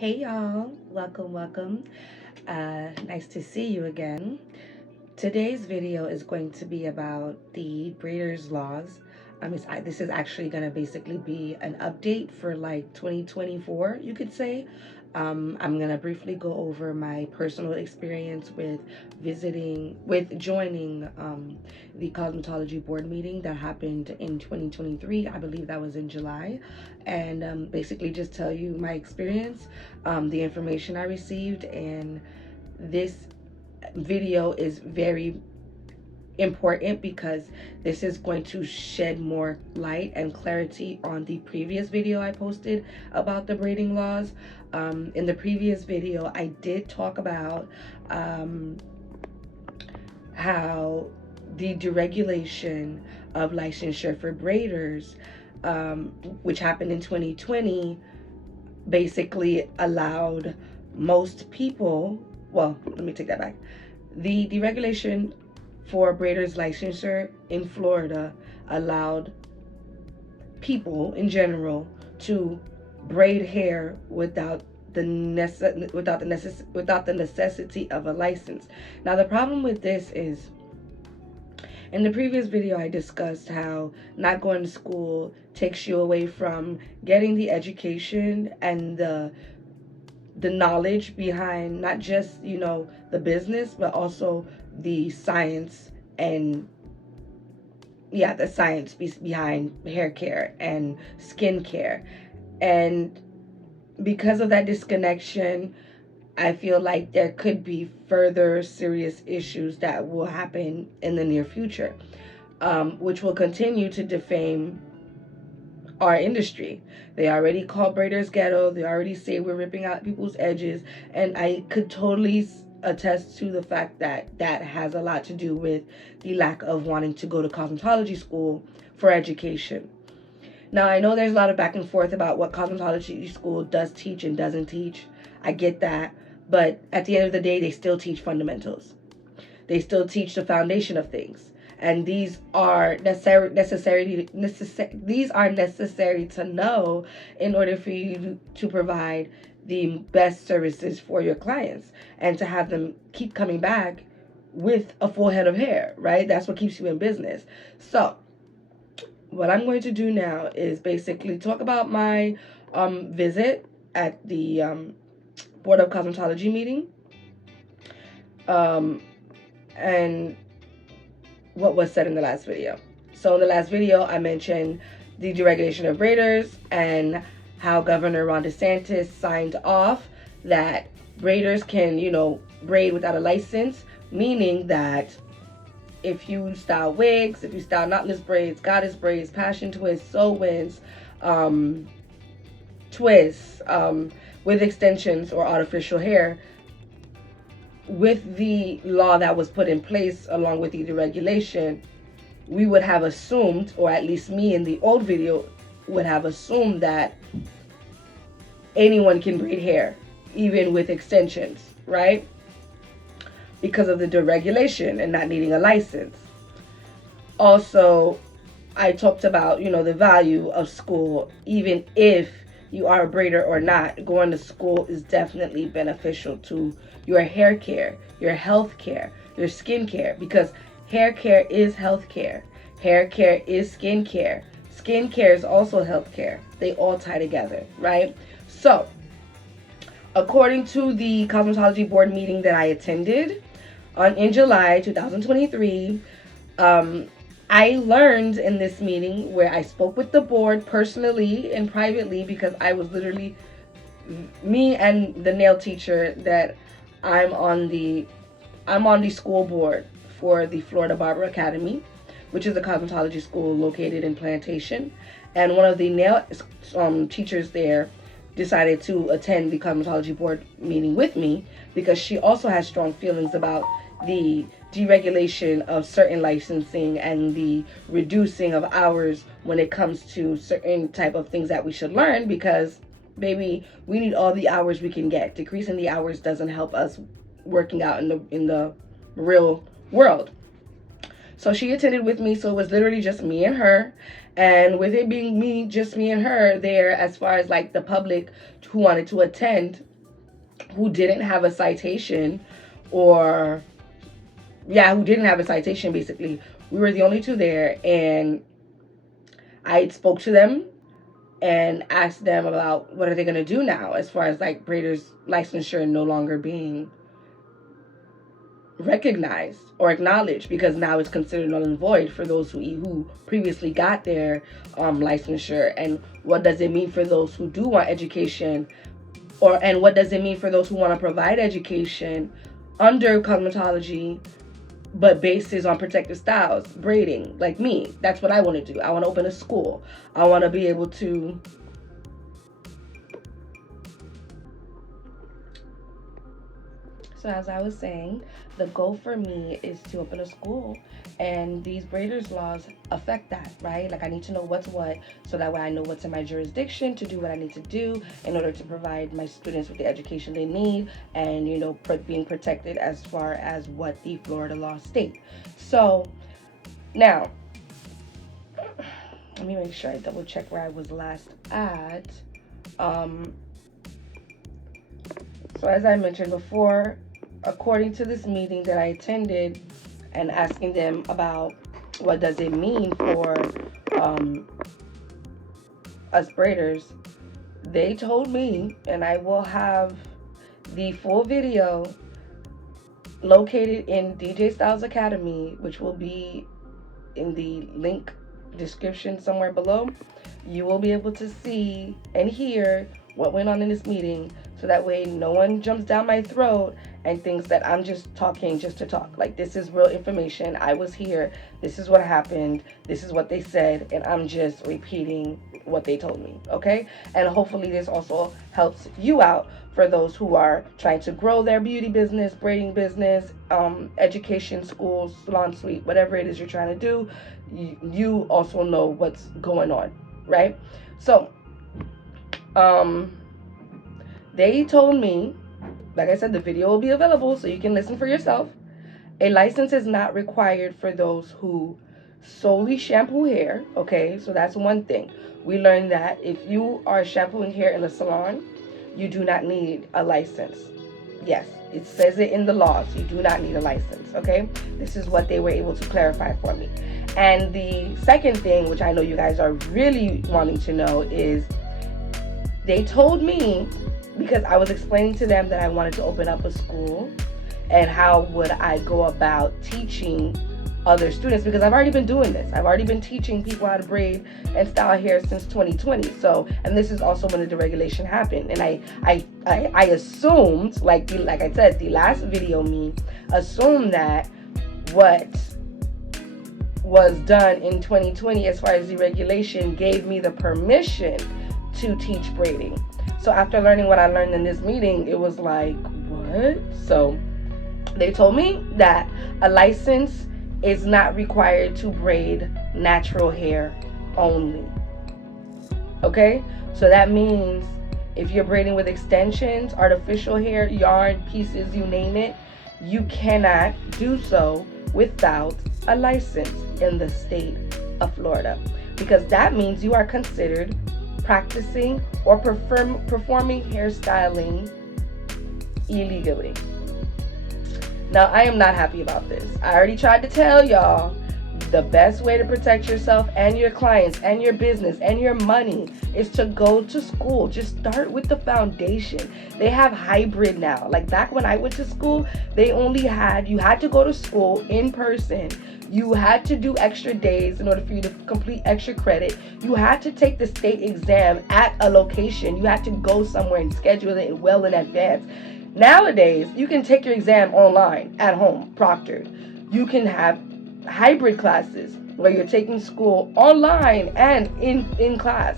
Hey y'all, welcome. Nice to see you again. Today's video is going to be about the Braiders laws. This is actually going to basically be an update for like 2024, you could say. I'm going to briefly go over my personal experience with joining the cosmetology board meeting that happened in 2023. I believe that was in July. And basically just tell you my experience, the information I received, and this video is very important because this is going to shed more light and clarity on the previous video I posted about the braiding laws. In the previous video, I did talk about how the deregulation of licensure for braiders, which happened in 2020, basically allowed most people, well, let me take that back. The deregulation for braiders licensure in Florida allowed people in general to braid hair without the necessity of a license. Now the problem with this is, in the previous video I discussed how not going to school takes you away from getting the education and the knowledge behind not just the business, but also the science and the science behind hair care and skin care. And because of that disconnection, I feel like there could be further serious issues that will happen in the near future, which will continue to defame our industry. They already call braiders ghetto. They already say we're ripping out people's edges. And I could totally attest to the fact that that has a lot to do with the lack of wanting to go to cosmetology school for education. Now, I know there's a lot of back and forth about what cosmetology school does teach and doesn't teach. I get that. But at the end of the day, they still teach fundamentals. They still teach the foundation of things. And these are necessary to know in order for you to provide the best services for your clients and to have them keep coming back with a full head of hair, right? That's what keeps you in business. So what I'm going to do now is basically talk about my visit at the Board of Cosmetology meeting, and what was said in the last video. So in the last video, I mentioned the deregulation of braiders and how Governor Ron DeSantis signed off that braiders can, braid without a license, meaning that if you style wigs, if you style knotless braids, goddess braids, passion twists, sew-ins, twists, with extensions or artificial hair, with the law that was put in place along with the deregulation, we would have assumed, or at least me in the old video would have assumed, that anyone can braid hair, even with extensions, right? Because of the deregulation and not needing a license. Also, I talked about, the value of school. Even if you are a braider or not, going to school is definitely beneficial to your hair care, your health care, your skin care, because hair care is health care. Hair care is skin care. Skin care is also health care. They all tie together, right? So, according to the cosmetology board meeting that I attended in July 2023, I learned in this meeting, where I spoke with the board personally and privately, because I was literally, me and the nail teacher that I'm on the school board for the Florida Barber Academy, which is a cosmetology school located in Plantation. And one of the nail teachers there decided to attend the cosmetology board meeting with me because she also has strong feelings about the deregulation of certain licensing and the reducing of hours when it comes to certain type of things that we should learn, because baby, we need all the hours we can get. Decreasing the hours doesn't help us working out in the real world. So she attended with me, so it was literally just me and her. And with it being just me and her there, as far as like the public who wanted to attend, who didn't have a citation, or who didn't have a citation basically. We were the only two there, and I spoke to them and asked them about what are they going to do now as far as like Braiders licensure no longer being recognized or acknowledged, because now it's considered null and void for those who previously got their licensure. And what does it mean for those who do want education, and what does it mean for those who want to provide education under cosmetology but bases on protective styles, braiding, like me? That's what I want to do. I want to open a school. I want to be able to So as I was saying, the goal for me is to open a school, and these Braiders laws affect that, right? Like, I need to know what's what, so that way I know what's in my jurisdiction to do what I need to do in order to provide my students with the education they need, and, you know, being protected as far as what the Florida laws state. So now, let me make sure I double check where I was last at. So as I mentioned before, according to this meeting that I attended and asking them about what does it mean for us braiders, they told me, and I will have the full video located in DJ Styles Academy, which will be in the link description somewhere below. You will be able to see and hear what went on in this meeting, so that way no one jumps down my throat and thinks that I'm just talking just to talk. Like, this is real information. I was here. This is what happened. This is what they said, and I'm just repeating what they told me, okay? And hopefully this also helps you out for those who are trying to grow their beauty business, braiding business, education, schools, salon suite, whatever it is you're trying to do. You also know what's going on, right? So they told me, like I said, the video will be available so you can listen for yourself. A license is not required for those who solely shampoo hair, okay? So that's one thing. We learned that if you are shampooing hair in a salon, you do not need a license. Yes, it says it in the laws. You do not need a license, okay? This is what they were able to clarify for me. And the second thing, which I know you guys are really wanting to know, is they told me, because I was explaining to them that I wanted to open up a school, and how would I go about teaching other students, because I've already been doing this. I've already been teaching people how to braid and style hair since 2020. So, and this is also when the deregulation happened. And I assumed, like I said, the last video me assumed that what was done in 2020 as far as deregulation gave me the permission to teach braiding. So after learning what I learned in this meeting, it was like, what? So they told me that a license is not required to braid natural hair only. Okay? So that means if you're braiding with extensions, artificial hair, yarn, pieces, you name it, you cannot do so without a license in the state of Florida, because that means you are considered practicing or performing hairstyling illegally. Now, I am not happy about this. I already tried to tell y'all the best way to protect yourself and your clients and your business and your money is to go to school. Just start with the foundation. They have hybrid now. Like back when I went to school, you had to go to school in person. You had to do extra days in order for you to complete extra credit. You had to take the state exam at a location. You had to go somewhere and schedule it well in advance. Nowadays, you can take your exam online, at home, proctored. You can have hybrid classes where you're taking school online and in class.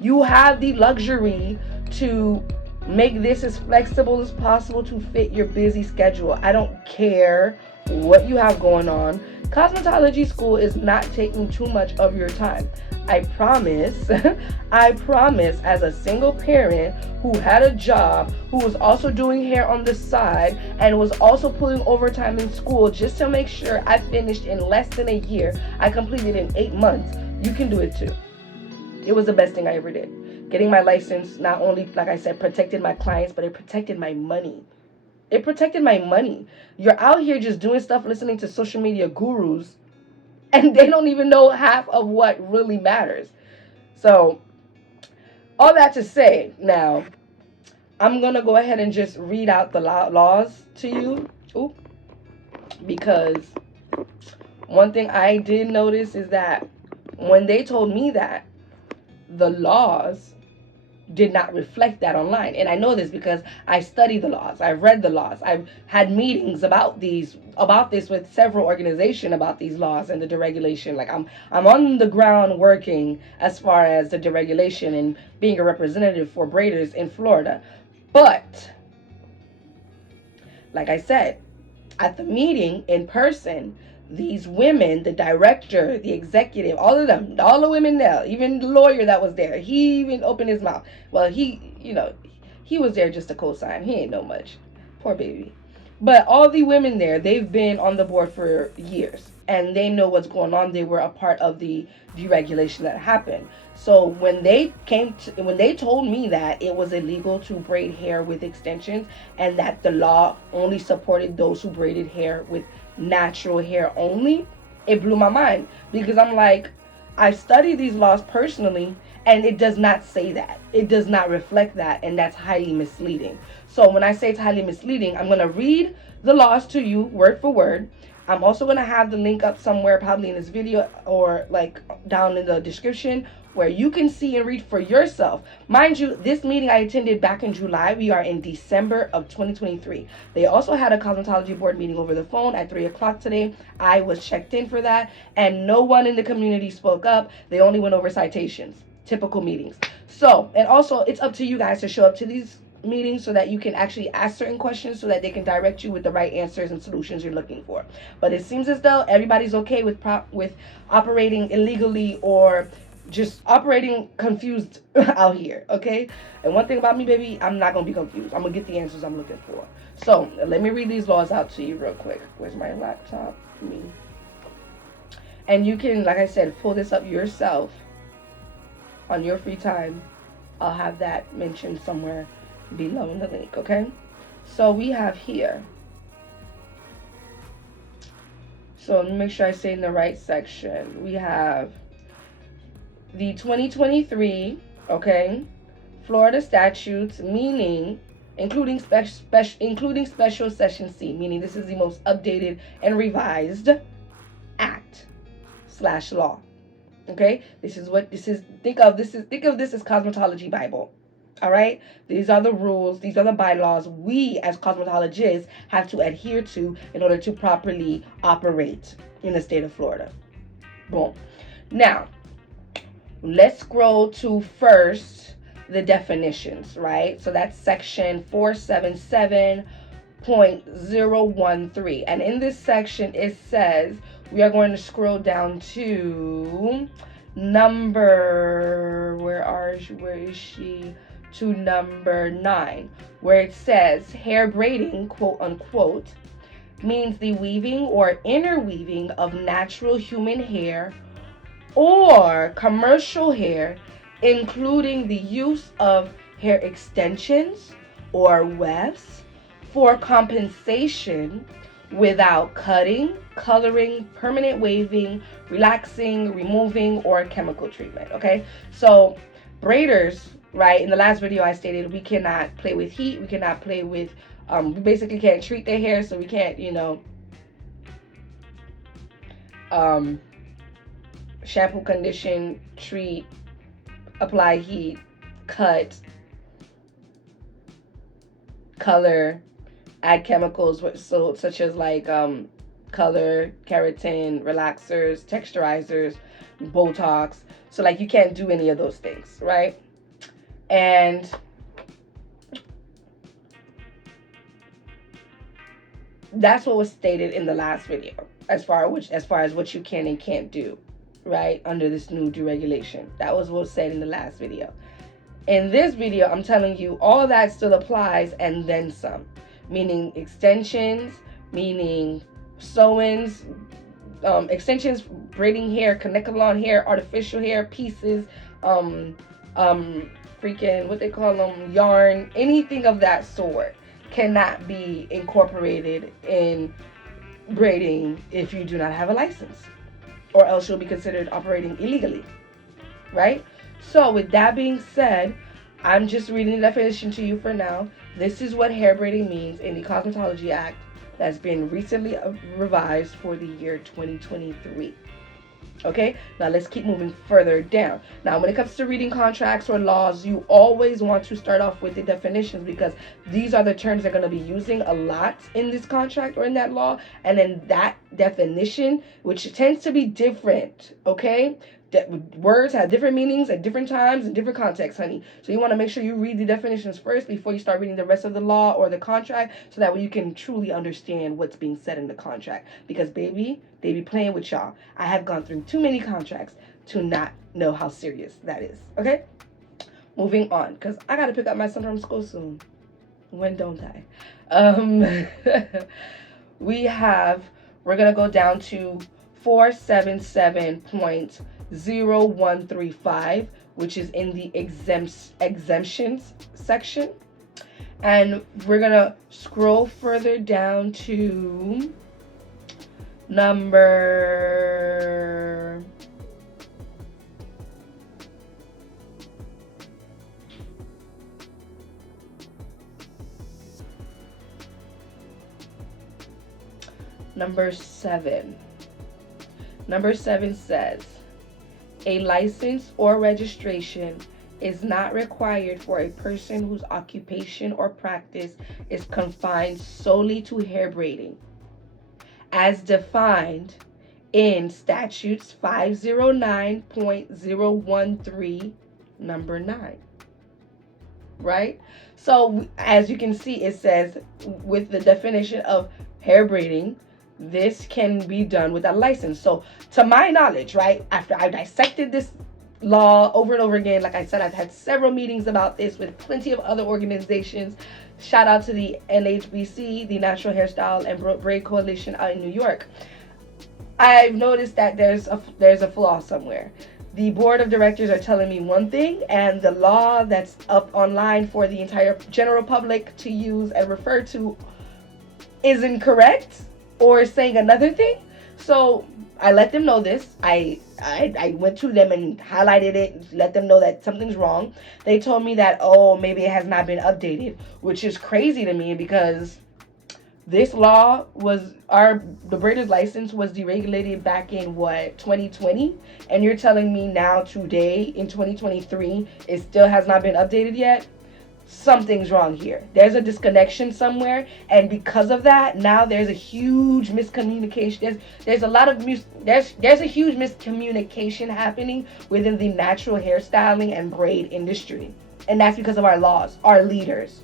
You have the luxury to make this as flexible as possible to fit your busy schedule. I don't care what you have going on. Cosmetology school is not taking too much of your time. I promise, as a single parent who had a job, who was also doing hair on the side, and was also pulling overtime in school just to make sure I finished in less than a year. I completed in 8 months. You can do it too. It was the best thing I ever did. Getting my license not only, like I said, protected my clients, but it protected my money. It protected my money. You're out here just doing stuff, listening to social media gurus, and they don't even know half of what really matters. So, all that to say, now, I'm going to go ahead and just read out the laws to you. Ooh. Because one thing I did notice is that when they told me that, the laws did not reflect that online. And I know this because I study the laws. I've read the laws. I've had meetings about this with several organizations about these laws and the deregulation. Like I'm on the ground working as far as the deregulation and being a representative for Braiders in Florida. But like I said, at the meeting in person, these women, the director, the executive, all of them, all the women there, even the lawyer that was there, he even opened his mouth. Well, he was there just to co-sign. He ain't know much. Poor baby. But all the women there, they've been on the board for years, and they know what's going on. They were a part of the deregulation that happened. So when they told me that it was illegal to braid hair with extensions, and that the law only supported those who braided hair with natural hair only, it blew my mind, because I'm like, I study these laws personally, and it does not say that. It does not reflect that, and that's highly misleading. So when I say it's highly misleading, I'm going to read the laws to you word for word. I'm also going to have the link up somewhere, probably in this video or like down in the description, where you can see and read for yourself. Mind you, this meeting I attended back in July. We are in December of 2023. They also had a cosmetology board meeting over the phone at 3 o'clock today. I was checked in for that, and no one in the community spoke up. They only went over citations, typical meetings. So, and also it's up to you guys to show up to these meetings so that you can actually ask certain questions so that they can direct you with the right answers and solutions you're looking for. But it seems as though everybody's okay with operating illegally or just operating confused out here, okay? And one thing about me, baby, I'm not gonna be confused. I'm gonna get the answers I'm looking for. So let me read these laws out to you real quick. Where's my laptop? Me. And you can, like I said, pull this up yourself on your free time. I'll have that mentioned somewhere below in the link, okay? So we have here, so let me make sure I say in the right section. We have the 2023, okay, Florida statutes, meaning including special section C, meaning this is the most updated and revised act/law. Okay, this is what this is. Think of this as cosmetology Bible. All right, these are the rules, these are the bylaws we as cosmetologists have to adhere to in order to properly operate in the state of Florida. Boom. Now, let's scroll to first the definitions, right? So that's section 477.013. And in this section, it says, we are going to scroll down to number, where is she? To number 9, where it says hair braiding, quote unquote, means the weaving or interweaving of natural human hair or commercial hair, including the use of hair extensions or wefts for compensation without cutting, coloring, permanent waving, relaxing, removing, or chemical treatment. Okay, so braiders, right, in the last video I stated we cannot play with heat, we cannot play with, we basically can't treat their hair, so we can't, shampoo, condition, treat, apply heat, cut, color, add chemicals, such as like color, keratin, relaxers, texturizers, Botox. So like you can't do any of those things, right? And that's what was stated in the last video as far as what you can and can't do, right, under this new deregulation. That was what was said in the last video. In this video, I'm telling you all that still applies and then some, meaning extensions, meaning sew-ins, extensions, braiding hair, connected hair, artificial hair pieces, freaking, what they call them, yarn, anything of that sort cannot be incorporated in braiding if you do not have a license, or else you'll be considered operating illegally, right? So with that being said, I'm just reading the definition to you for now. This is what hair braiding means in the Cosmetology Act that's been recently revised for the year 2023. Okay, now let's keep moving further down. Now, when it comes to reading contracts or laws, you always want to start off with the definitions, because these are the terms they're going to be using a lot in this contract or in that law. And then that definition, which tends to be different, okay? Words have different meanings at different times and different contexts, honey. So you want to make sure you read the definitions first before you start reading the rest of the law or the contract, so that way you can truly understand what's being said in the contract. Because, baby, they be playing with y'all. I have gone through too many contracts to not know how serious that is, okay? Moving on, because I got to pick up my son from school soon. When don't I? We're going to go down to 477.0135, which is in the exemptions section. And we're going to scroll further down to number 7. Number 7 says, a license or registration is not required for a person whose occupation or practice is confined solely to hair braiding, as defined in statutes 509.013, number 9. Right? So as you can see, it says with the definition of hair braiding, this can be done with a license. So to my knowledge, right, after I dissected this law over and over again, like I said, I've had several meetings about this with plenty of other organizations. Shout out to the NHBC, the Natural Hairstyle and Braid Coalition out in New York. I've noticed that there's a flaw somewhere. The board of directors are telling me one thing, and the law that's up online for the entire general public to use and refer to is incorrect, or is saying another thing. So I let them know this. I went to them and highlighted it and let them know that something's wrong. They told me that, oh, maybe it has not been updated, which is crazy to me, because this law the Braiders license was deregulated back in 2020, and you're telling me now today in 2023 it still has not been updated yet? Something's wrong here. There's a disconnection somewhere, and because of that, now there's a huge miscommunication. There's a huge miscommunication happening within the natural hairstyling and braid industry, and that's because of our laws, our leaders,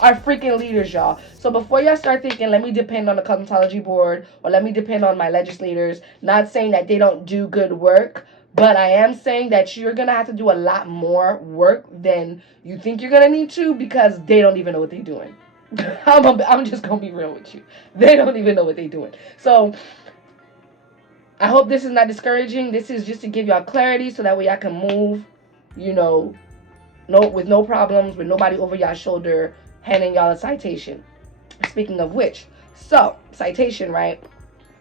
our freaking leaders, y'all. So before y'all start thinking, let me depend on the cosmetology board, or let me depend on my legislators, not saying that they don't do good work, but I am saying that you're going to have to do a lot more work than you think you're going to need to, because they don't even know what they're doing. I'm just going to be real with you. They don't even know what they're doing. So I hope this is not discouraging. This is just to give y'all clarity so that way I can move, with no problems, with nobody over y'all shoulder handing y'all a citation. Speaking of which, so citation, right?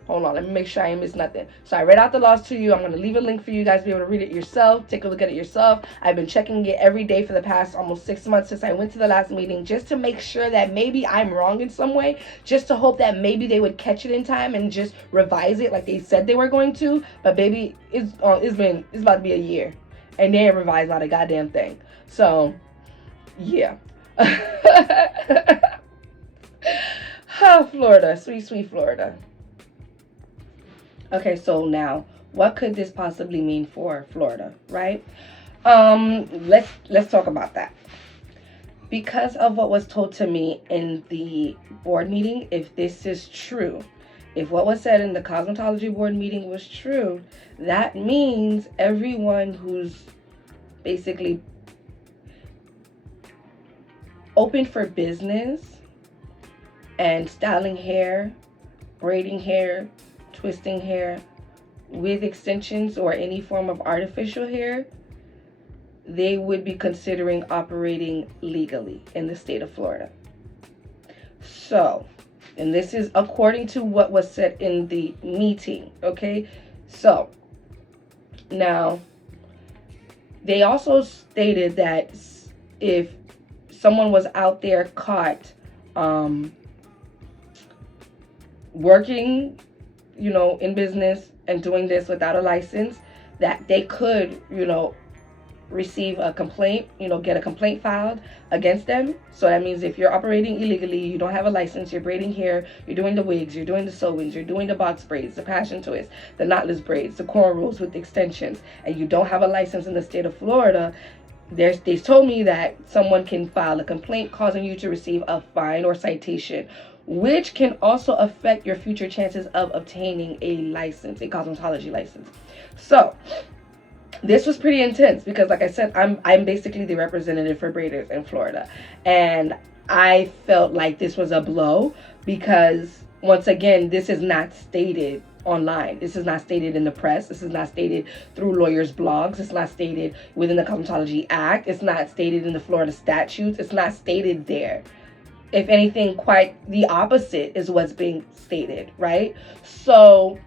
Hold on, let me make sure I ain't miss nothing. So I read out the laws to you. I'm going to leave a link for you guys to be able to read it yourself. Take a look at it yourself. I've been checking it every day for the past almost 6 months since I went to the last meeting, just to make sure that maybe I'm wrong in some way, just to hope that maybe they would catch it in time and just revise it like they said they were going to. But baby, it's about to be a year, and they ain't revised not a goddamn thing. So yeah. Oh, Florida, sweet, sweet Florida. Okay, so now, what could this possibly mean for Florida, right? Let's talk about that. Because of what was told to me in the board meeting, if this is true, if what was said in the cosmetology board meeting was true, that means everyone who's basically open for business and styling hair, braiding hair, twisting hair with extensions or any form of artificial hair, they would be considering operating legally in the state of Florida. So, and this is according to what was said in the meeting, okay? So, now, they also stated that if someone was out there caught working, in business and doing this without a license, that they could, receive a complaint, get a complaint filed against them. So that means if you're operating illegally, you don't have a license, you're braiding hair, you're doing the wigs, you're doing the sew-ins, you're doing the box braids, the passion twists, the knotless braids, the cornrows with extensions, and you don't have a license in the state of Florida, they told me that someone can file a complaint causing you to receive a fine or citation, which can also affect your future chances of obtaining a license, a cosmetology license. So this was pretty intense because, like I said, I'm basically the representative for Braiders in Florida, and I felt like this was a blow because, once again, this is not stated online. This is not stated in the press. This is not stated through lawyers' blogs. It's not stated within the Cosmetology Act. It's not stated in the Florida statutes. It's not stated there. If anything, quite the opposite is what's being stated, right? So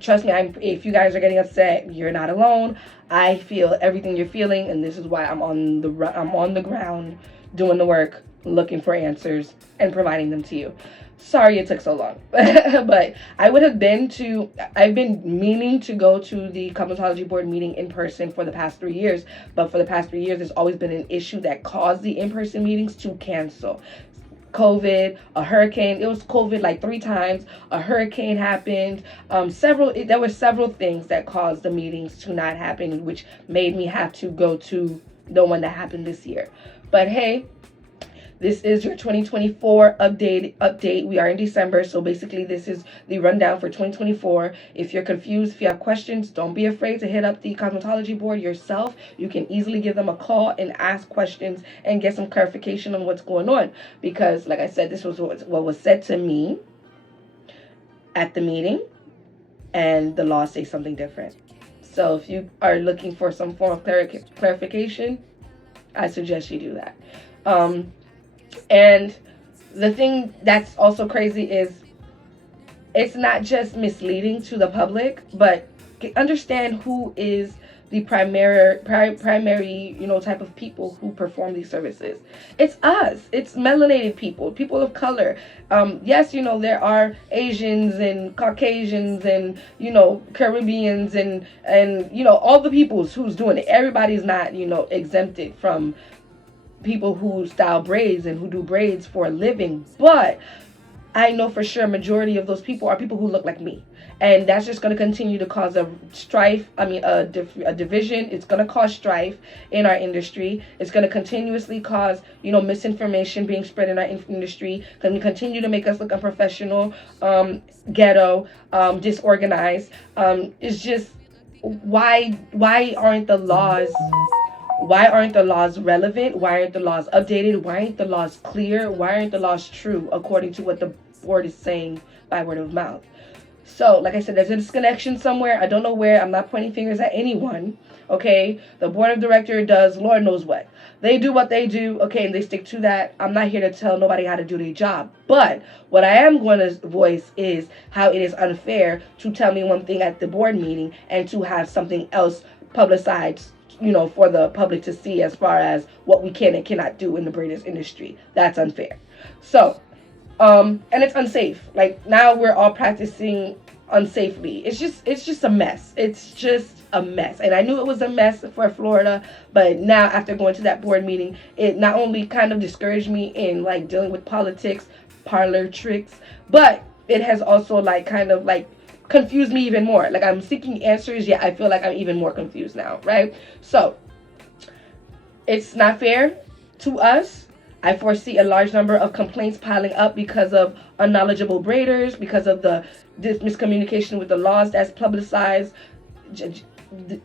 trust me, if you guys are getting upset, you're not alone. I feel everything you're feeling, and this is why I'm on the ground doing the work, looking for answers and providing them to you. Sorry it took so long. But I've been meaning to go to the Cosmetology Board meeting in person for the past 3 years, but for the past 3 years, there's always been an issue that caused the in-person meetings to cancel. COVID, a hurricane. It was COVID like 3 times. A hurricane happened. There were several things that caused the meetings to not happen, which made me have to go to the one that happened this year. But hey, this is your 2024 update. We are in December, so basically this is the rundown for 2024. If you're confused, if you have questions, don't be afraid to hit up the Cosmetology Board yourself. You can easily give them a call and ask questions and get some clarification on what's going on. Because, like I said, this was what was said to me at the meeting, and the law says something different. So if you are looking for some form of clarification, I suggest you do that. And the thing that's also crazy is it's not just misleading to the public, but understand who is the primary type of people who perform these services. It's us. It's melanated people of color. Yes, there are Asians and Caucasians and Caribbeans and all the peoples who's doing it. Everybody's not exempted from people who style braids and who do braids for a living, but I know for sure a majority of those people are people who look like me, and that's just going to continue to cause a division. It's going to cause strife in our industry. It's going to continuously cause misinformation being spread in our industry, going to continue to make us look unprofessional, ghetto, disorganized. It's just why aren't the laws relevant? Why aren't the laws updated? Why aren't the laws clear? Why aren't the laws true according to what the board is saying by word of mouth? So, like I said, there's a disconnection somewhere. I don't know where. I'm not pointing fingers at anyone, okay? The board of directors does Lord knows what. They do what they do, okay, and they stick to that. I'm not here to tell nobody how to do their job. But what I am going to voice is how it is unfair to tell me one thing at the board meeting and to have something else publicized for the public to see as far as what we can and cannot do in the Braiders industry. That's unfair. So, and it's unsafe. Like, now we're all practicing unsafely. It's just a mess. It's just a mess. And I knew it was a mess for Florida, but now after going to that board meeting, it not only kind of discouraged me in like dealing with politics, parlor tricks, but it has also kind of confused me even more. Like, I'm seeking answers, yet I feel like I'm even more confused now, right? So, it's not fair to us. I foresee a large number of complaints piling up because of unknowledgeable braiders, because of this miscommunication with the laws that's publicized.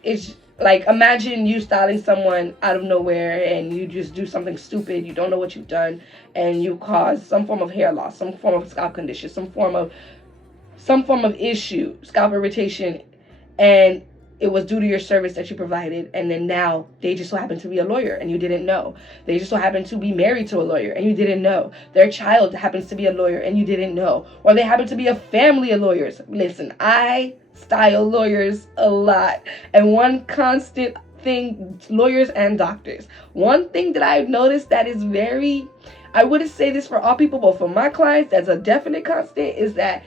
It's like, imagine you styling someone out of nowhere and you just do something stupid, you don't know what you've done, and you cause some form of hair loss, some form of scalp condition, some form of issue, scalp irritation, and it was due to your service that you provided, and then now they just so happen to be a lawyer and you didn't know. They just so happen to be married to a lawyer and you didn't know. Their child happens to be a lawyer and you didn't know. Or they happen to be a family of lawyers. Listen, I style lawyers a lot. And one constant thing, lawyers and doctors, one thing that I've noticed that is very, I wouldn't say this for all people, but for my clients, that's a definite constant, is that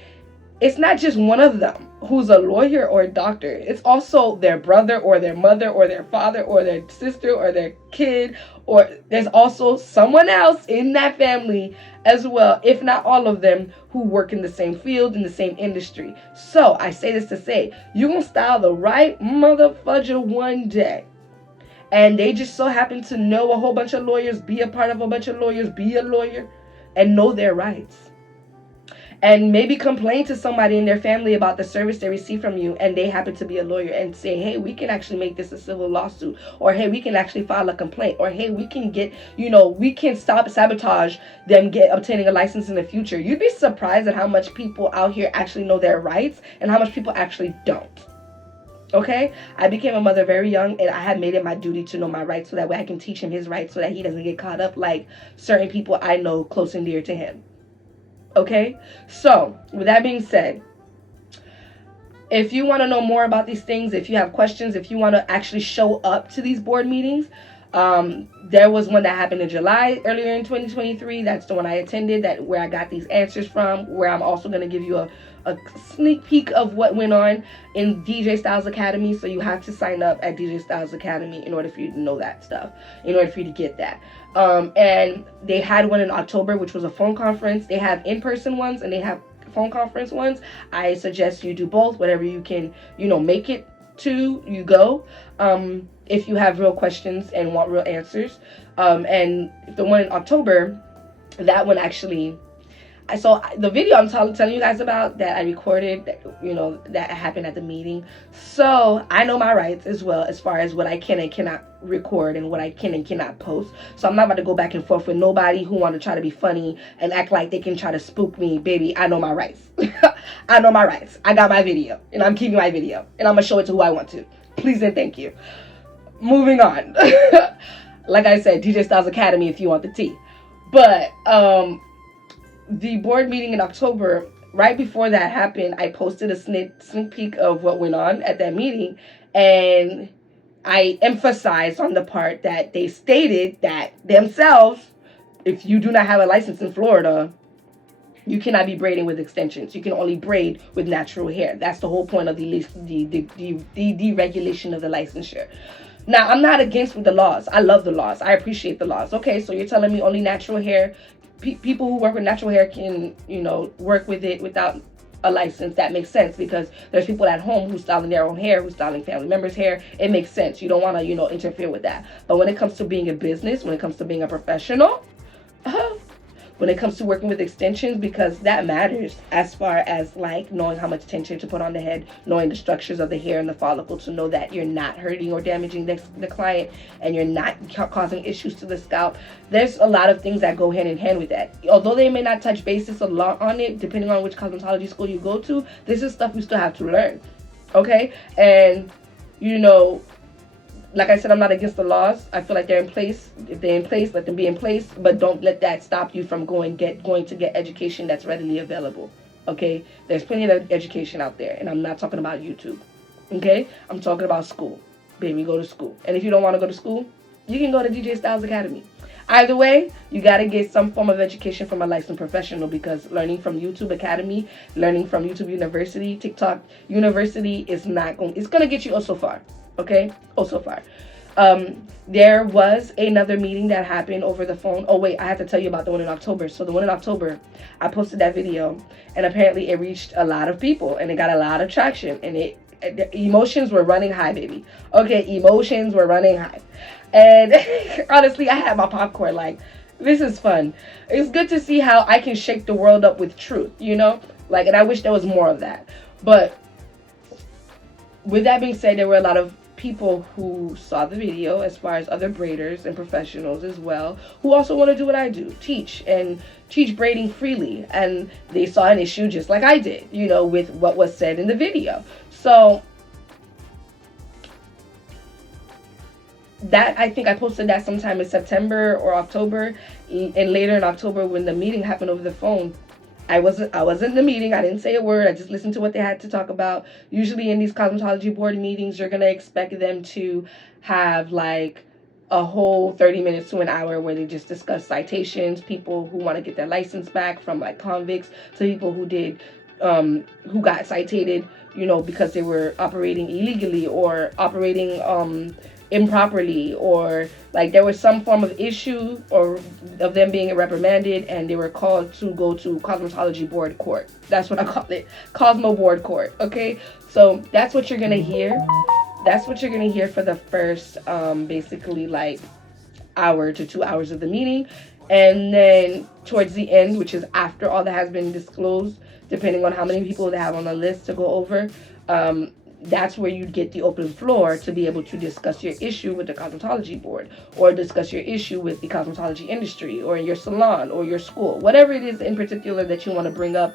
it's not just one of them who's a lawyer or a doctor. It's also their brother or their mother or their father or their sister or their kid, or there's also someone else in that family as well, if not all of them, who work in the same field, in the same industry. So I say this to say, you're going to style the right motherfudger one day, and they just so happen to know a whole bunch of lawyers, be a part of a bunch of lawyers, be a lawyer, and know their rights. And maybe complain to somebody in their family about the service they receive from you, and they happen to be a lawyer, and say, hey, we can actually make this a civil lawsuit, or hey, we can actually file a complaint, or hey, we can get, we can stop sabotage them obtaining a license in the future. You'd be surprised at how much people out here actually know their rights and how much people actually don't. Okay, I became a mother very young, and I had made it my duty to know my rights so that way I can teach him his rights so that he doesn't get caught up like certain people I know close and dear to him. Okay, so with that being said, if you want to know more about these things, if you have questions, if you want to actually show up to these board meetings, there was one that happened in July earlier in 2023. That's the one I attended, where I got these answers from, where I'm also going to give you a sneak peek of what went on in DJ Styles Academy. So you have to sign up at DJ Styles Academy in order for you to know that stuff, in order for you to get that. And they had one in October, which was a phone conference. They have in-person ones and they have phone conference ones. I suggest you do both, whatever you can, make it to, you go. If you have real questions and want real answers. And the one in October, that one actually, so the video I'm telling you guys about that I recorded, that happened at the meeting. So I know my rights as well, as far as what I can and cannot record and what I can and cannot post. So I'm not about to go back and forth with nobody who want to try to be funny and act like they can try to spook me. Baby, I know my rights. I know my rights. I got my video, and I'm keeping my video, and I'm going to show it to who I want to. Please and thank you. Moving on. Like I said, DJ Styles Academy if you want the tea. But, the board meeting in October, right before that happened, I posted a sneak peek of what went on at that meeting, and I emphasized on the part that they stated that themselves, if you do not have a license in Florida, you cannot be braiding with extensions. You can only braid with natural hair. That's the whole point of the deregulation of the licensure. Now, I'm not against with the laws. I love the laws. I appreciate the laws. Okay, so you're telling me only natural hair, people who work with natural hair can, work with it without a license. That makes sense, because there's people at home who's styling their own hair, who's styling family members' hair. It makes sense. You don't want to, interfere with that. But when it comes to being a business, when it comes to being a professional, when it comes to working with extensions, because that matters as far as like knowing how much attention to put on the head, knowing the structures of the hair and the follicle to know that you're not hurting or damaging the client, and you're not causing issues to the scalp. There's a lot of things that go hand in hand with that. Although they may not touch basis a lot on it, depending on which cosmetology school you go to, this is stuff we still have to learn. Okay? And, like I said, I'm not against the laws. I feel like they're in place. If they're in place, let them be in place. But don't let that stop you from going to get education that's readily available. Okay? There's plenty of education out there. And I'm not talking about YouTube. Okay? I'm talking about school. Baby, go to school. And if you don't want to go to school, you can go to DJ Styles Academy. Either way, you got to get some form of education from a licensed professional, because learning from YouTube Academy, learning from YouTube University, TikTok University is not going, it's going to get you so far. Okay? So far. There was another meeting that happened over the phone. Oh, wait, I have to tell you about the one in October. So the one in October, I posted that video, and apparently it reached a lot of people, and it got a lot of traction, and the emotions were running high, baby. Okay, emotions were running high. And honestly, I had my popcorn like, this is fun. It's good to see how I can shake the world up with truth, and I wish there was more of that. But with that being said, there were a lot of people who saw the video, as far as other braiders and professionals as well, who also want to do what I do, teach braiding freely, and they saw an issue just like I did, with what was said in the video. So that, I think I posted that sometime in September or October, and later in October when the meeting happened over the phone. I wasn't in the meeting. I didn't say a word. I just listened to what they had to talk about. Usually in these cosmetology board meetings, you're gonna expect them to have like a whole 30 minutes to an hour where they just discuss citations, people who want to get their license back from like convicts to people who got cited, because they were operating illegally or operating improperly, or like there was some form of issue or of them being reprimanded and they were called to go to cosmetology board court. That's what I call it, Cosmo board court. Okay, so that's what you're gonna hear. That's what you're gonna hear for the first basically like hour to 2 hours of the meeting. And then towards the end, which is after all that has been disclosed, depending on how many people they have on the list to go over, that's where you'd get the open floor to be able to discuss your issue with the cosmetology board, or discuss your issue with the cosmetology industry, or your salon, or your school, whatever it is in particular that you want to bring up.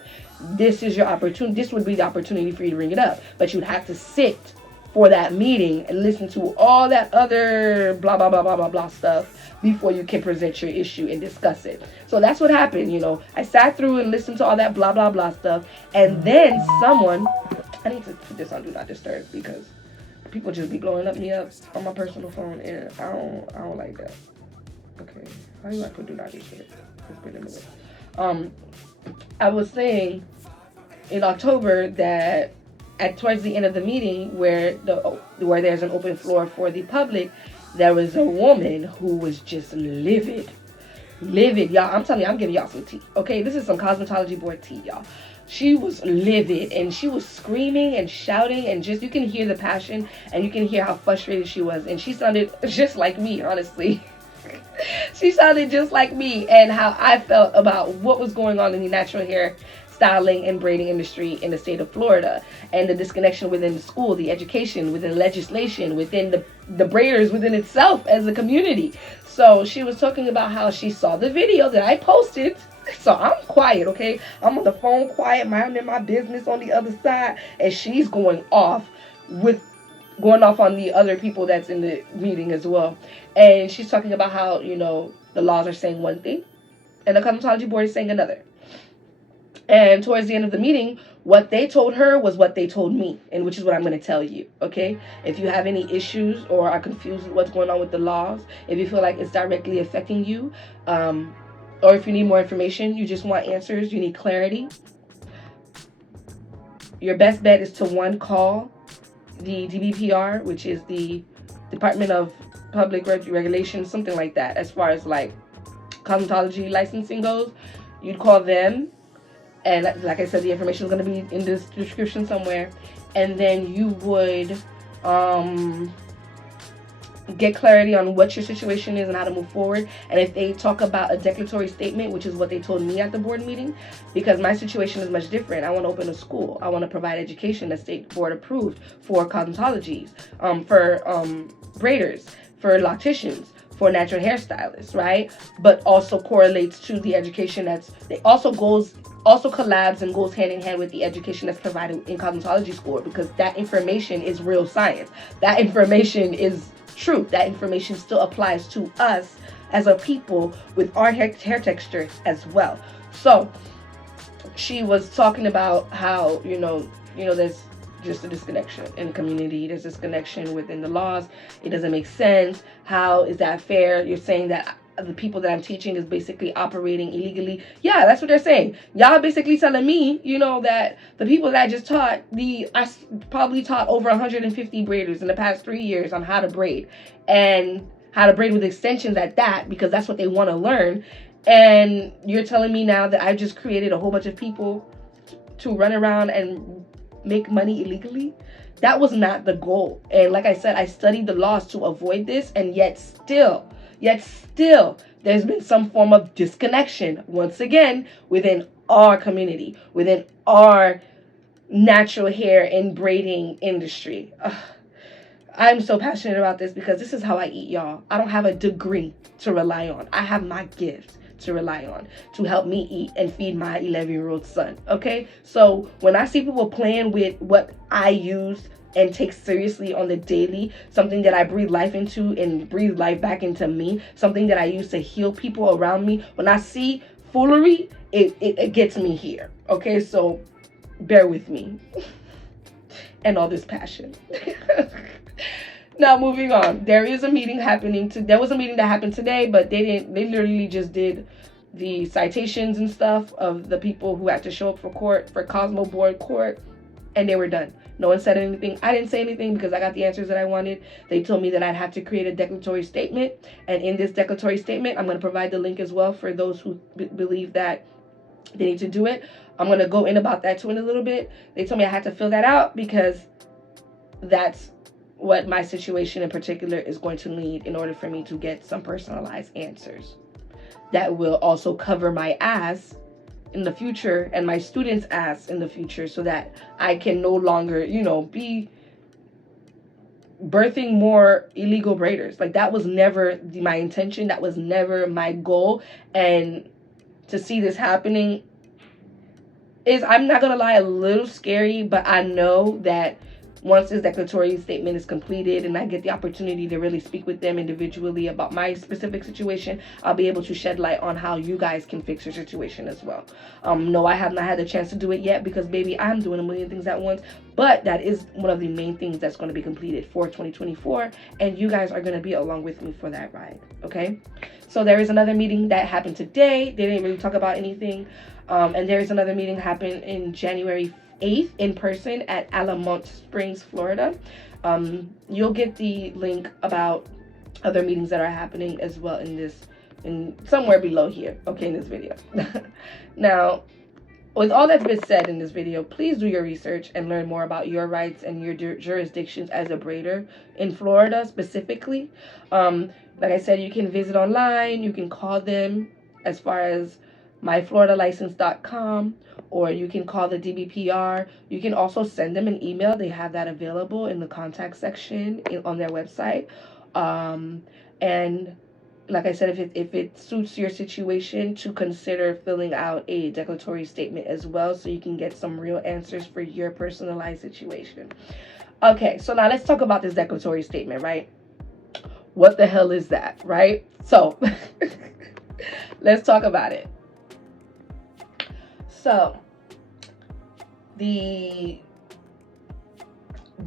This is your opportunity. This would be the opportunity for you to bring it up, but you'd have to sit for that meeting and listen to all that other blah blah blah blah blah blah stuff before you can present your issue and discuss it. So that's what happened. I sat through and listened to all that blah blah blah stuff, and then I need to put this on do not disturb because people just be blowing me up on my personal phone, and I don't like that. Okay, how do I put do not disturb? It's been a minute. I was saying in October that towards the end of the meeting, where there's an open floor for the public, there was a woman who was just livid, y'all. I'm telling you, I'm giving y'all some tea. Okay, this is some cosmetology board tea, y'all. She was livid and she was screaming and shouting, and just, you can hear the passion and you can hear how frustrated she was. And she sounded just like me, honestly. She sounded just like me and how I felt about what was going on in the natural hair styling and braiding industry in the state of Florida, and the disconnection within the school, the education, within legislation, within the braiders within itself as a community. So she was talking about how she saw the video that I posted. So I'm quiet, okay? I'm on the phone quiet, minding my business on the other side, and she's going off on the other people that's in the meeting as well. And she's talking about how, the laws are saying one thing and the cosmetology board is saying another. And towards the end of the meeting, what they told her was what they told me, and which is what I'm going to tell you, okay? If you have any issues or are confused with what's going on with the laws, if you feel like it's directly affecting you, or if you need more information, you just want answers, you need clarity, your best bet is to call the DBPR, which is the Department of Public Regulation, something like that, as far as like cosmetology licensing goes. You'd call them. And like I said, the information is going to be in this description somewhere. And then you would get clarity on what your situation is and how to move forward. And if they talk about a declaratory statement, which is what they told me at the board meeting, because my situation is much different. I want to open a school. I want to provide education that's state board approved for cosmetologies, for braiders, for locticians, for natural hairstylists, right? But also correlates to the education also collabs and goes hand in hand with the education that's provided in cosmetology school, because that information is real science. That information is truth. That information still applies to us as a people with our hair texture as well. So she was talking about how, there's just a disconnection in the community. There's disconnection within the laws. It doesn't make sense. How is that fair? You're saying that the people that I'm teaching is basically operating illegally. Yeah, that's what they're saying. Y'all basically telling me, that the people that I just taught, I probably taught over 150 braiders in the past 3 years on how to braid, and how to braid with extensions at that, because that's what they want to learn. And you're telling me now that I've just created a whole bunch of people to run around and make money illegally? That was not the goal. And like I said, I studied the laws to avoid this, and yet still, there's been some form of disconnection, once again, within our community, within our natural hair and braiding industry. I'm so passionate about this because this is how I eat, y'all. I don't have a degree to rely on. I have my gifts to rely on to help me eat and feed my 11-year-old son, okay? So when I see people playing with what I use and take seriously on the daily, something that I breathe life into and breathe life back into me, something that I use to heal people around me. When I see foolery, it gets me here. Okay, so bear with me and all this passion. Now moving on, there was a meeting that happened today, but they literally just did the citations and stuff of the people who had to show up for court, for Cosmo board court, and they were done. No one said anything. I didn't say anything because I got the answers that I wanted. They told me that I'd have to create a declaratory statement, and in this declaratory statement, I'm going to provide the link as well for those who believe that they need to do it. I'm going to go in about that too in a little bit. They told me I had to fill that out because that's what my situation in particular is going to need in order for me to get some personalized answers that will also cover my ass in the future and my students' ass in the future, so that I can no longer, be birthing more illegal braiders. Like, that was never my intention. That was never my goal. And to see this happening is, I'm not going to lie, a little scary, but I know that once this declaratory statement is completed and I get the opportunity to really speak with them individually about my specific situation, I'll be able to shed light on how you guys can fix your situation as well. No, I have not had the chance to do it yet because, baby, I'm doing a million things at once. But that is one of the main things that's going to be completed for 2024. And you guys are going to be along with me for that ride. Okay? So there is another meeting that happened today. They didn't really talk about anything. And there is another meeting that happened in January 8th in person at Alamo Springs, Florida. You'll get the link about other meetings that are happening as well in somewhere below here, okay, in this video. Now, with all that's been said in this video, please do your research and learn more about your rights and your jurisdictions as a braider in Florida specifically. Like I said, you can visit online, you can call them as far as myfloridalicense.com, or you can call the DBPR. You can also send them an email. They have that available in the contact section on their website. And like I said, if it suits your situation, to consider filling out a declaratory statement as well, so you can get some real answers for your personalized situation. Okay, so now let's talk about this declaratory statement, right? What the hell is that, right? So let's talk about it. So, the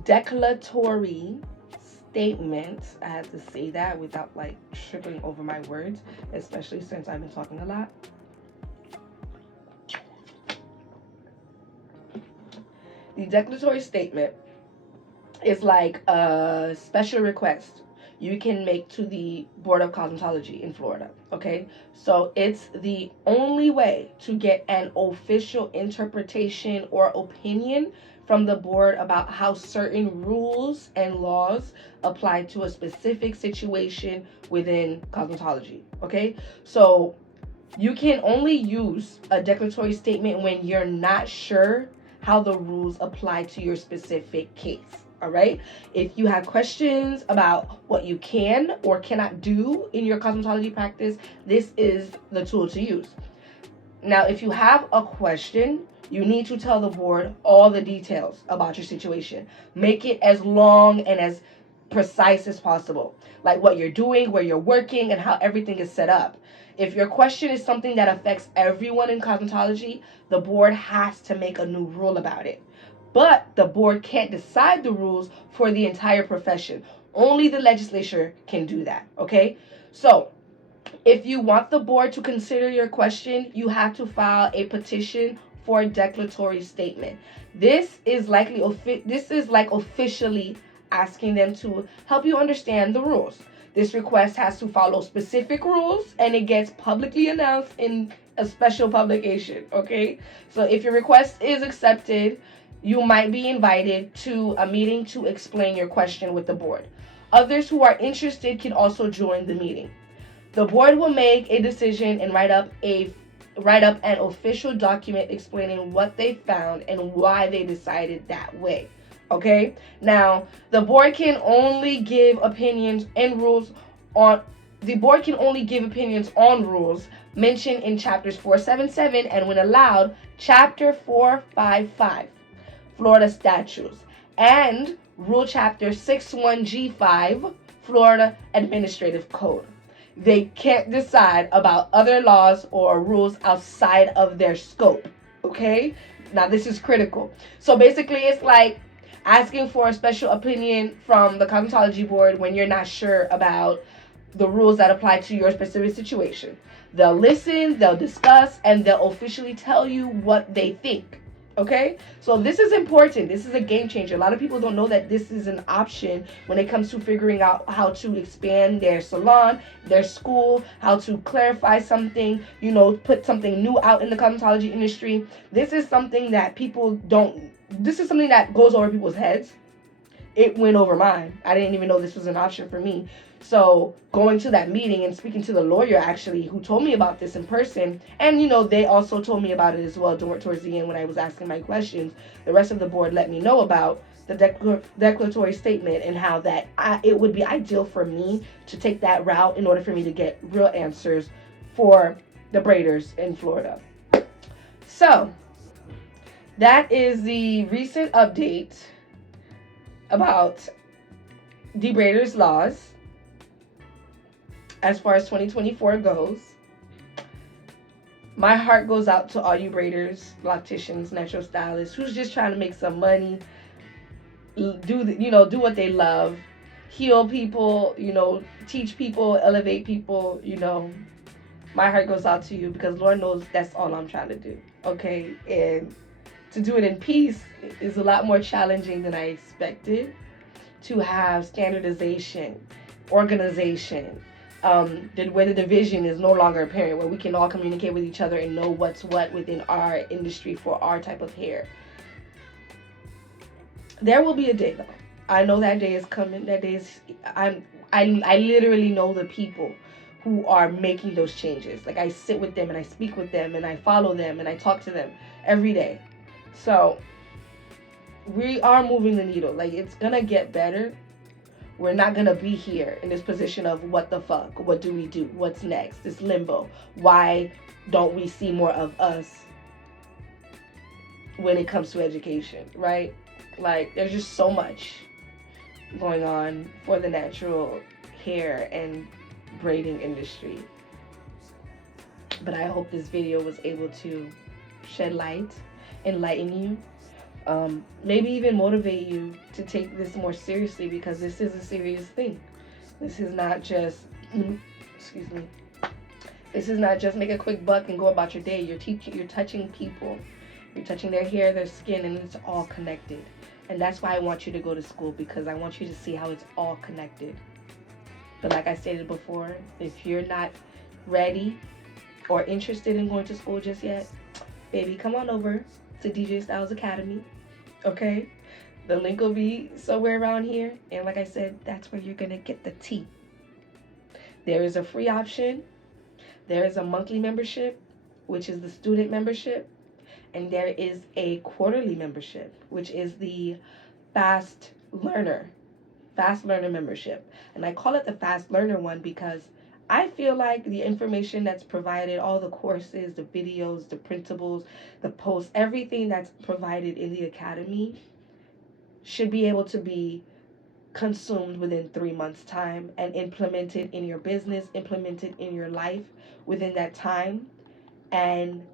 declaratory statement, I have to say that without like tripping over my words, especially since I've been talking a lot. The declaratory statement is like a special request you can make to the Board of Cosmetology in Florida, okay? So it's the only way to get an official interpretation or opinion from the board about how certain rules and laws apply to a specific situation within cosmetology, okay? So you can only use a declaratory statement when you're not sure how the rules apply to your specific case. All right. If you have questions about what you can or cannot do in your cosmetology practice, this is the tool to use. Now, if you have a question, you need to tell the board all the details about your situation. Make it as long and as precise as possible, like what you're doing, where you're working, and how everything is set up. If your question is something that affects everyone in cosmetology, the board has to make a new rule about it. But the board can't decide the rules for the entire profession. Only the legislature can do that, okay? So, if you want the board to consider your question, you have to file a petition for a declaratory statement. This is like officially asking them to help you understand the rules. This request has to follow specific rules, and it gets publicly announced in a special publication, okay? So if your request is accepted, you might be invited to a meeting to explain your question with the board. Others who are interested can also join the meeting. The board will make a decision and write up an official document explaining what they found and why they decided that way. Okay? Now, the board can only give opinions on rules mentioned in chapters 477 and, when allowed, chapter 455. Florida statutes, and Rule Chapter 61G5, Florida Administrative Code. They can't decide about other laws or rules outside of their scope. Okay? Now, this is critical. So basically, it's like asking for a special opinion from the cosmetology board when you're not sure about the rules that apply to your specific situation. They'll listen, they'll discuss, and they'll officially tell you what they think. Okay? So this is important. This is a game changer. A lot of people don't know that this is an option when it comes to figuring out how to expand their salon, their school, how to clarify something, put something new out in the cosmetology industry. This is something that this is something that goes over people's heads. It went over mine. I didn't even know this was an option for me. So going to that meeting and speaking to the lawyer actually who told me about this in person, and they also told me about it as well towards the end when I was asking my questions. The rest of the board let me know about the declaratory statement and how that it would be ideal for me to take that route in order for me to get real answers for the braiders in Florida. So that is the recent update about the Braiders laws as far as 2024 goes. My heart goes out to all you braiders, locticians, natural stylists who's just trying to make some money, do what they love, heal people, teach people, elevate people. My heart goes out to you because Lord knows that's all I'm trying to do. Okay, and to do it in peace is a lot more challenging than I expected. To have standardization, organization, where the division is no longer apparent, where we can all communicate with each other and know what's what within our industry for our type of hair. There will be a day though. I know that day is coming. That day is I literally know the people who are making those changes. Like I sit with them and I speak with them and I follow them and I talk to them every day. So we are moving the needle. Like it's gonna get better. We're not gonna be here in this position of what the fuck, what do we do, what's next, this limbo. Why don't we see more of us when it comes to education, right? Like there's just so much going on for the natural hair and braiding industry. But I hope this video was able to shed light, enlighten you, maybe even motivate you to take this more seriously, because this is a serious thing. This is not just this is not just make a quick buck and go about your day. You're touching people, you're touching their hair, their skin, and it's all connected. And that's why I want you to go to school, because I want you to see how it's all connected. But like I stated before, if you're not ready or interested in going to school just yet, baby, come on over to DJ Styles Academy. Okay, the link will be somewhere around here, and like I said, that's where you're gonna get the tea. There is a free option, there is a monthly membership, which is the student membership, and there is a quarterly membership, which is the fast learner membership. And I call it the fast learner one because I feel like the information that's provided, all the courses, the videos, the printables, the posts, everything that's provided in the academy should be able to be consumed within 3 months' time and implemented in your business, implemented in your life within that time, and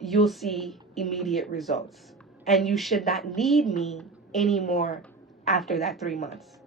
you'll see immediate results. And you should not need me anymore after that 3 months.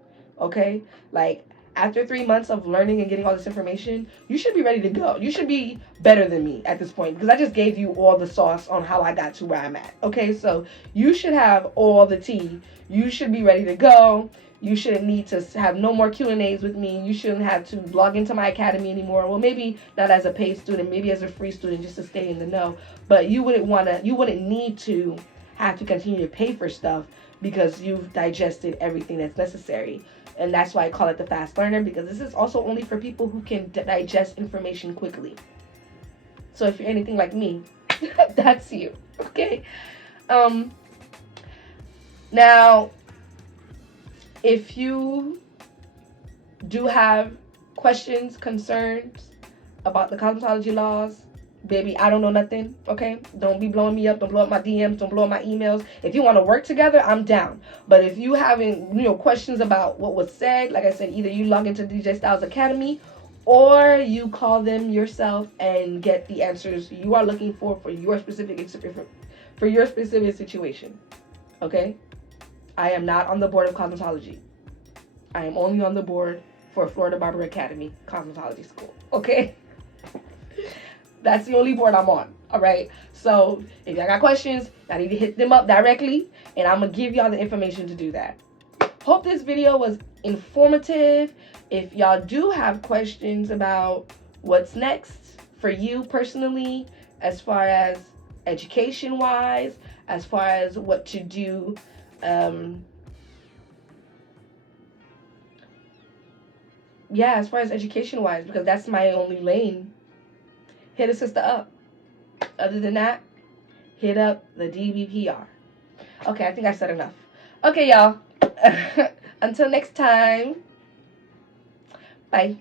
Okay? Like, after 3 months of learning and getting all this information, you should be ready to go. You should be better than me at this point, because I just gave you all the sauce on how I got to where I'm at. Okay, so you should have all the tea. You should be ready to go. You shouldn't need to have no more Q&As with me. You shouldn't have to log into my academy anymore. Well, maybe not as a paid student, maybe as a free student just to stay in the know. But you wouldn't need to have to continue to pay for stuff because you've digested everything that's necessary. And that's why I call it the fast learner, because this is also only for people who can digest information quickly. So if you're anything like me, that's you, okay? Now, if you do have questions, concerns about the cosmetology laws, baby, I don't know nothing, okay? Don't be blowing me up. Don't blow up my DMs. Don't blow up my emails. If you want to work together, I'm down. But if you having, questions about what was said, like I said, either you log into DJ Styles Academy or you call them yourself and get the answers you are looking for your specific situation, okay? I am not on the board of cosmetology. I am only on the board for Florida Barber Academy Cosmetology School, okay? That's the only board I'm on, all right? So if y'all got questions, y'all need to hit them up directly, and I'm going to give y'all the information to do that. Hope this video was informative. If y'all do have questions about what's next for you personally, as far as education-wise, as far as what to do, as far as education-wise, because that's my only lane, hit a sister up. Other than that, hit up the DBPR. Okay, I think I said enough. Okay, y'all. Until next time. Bye.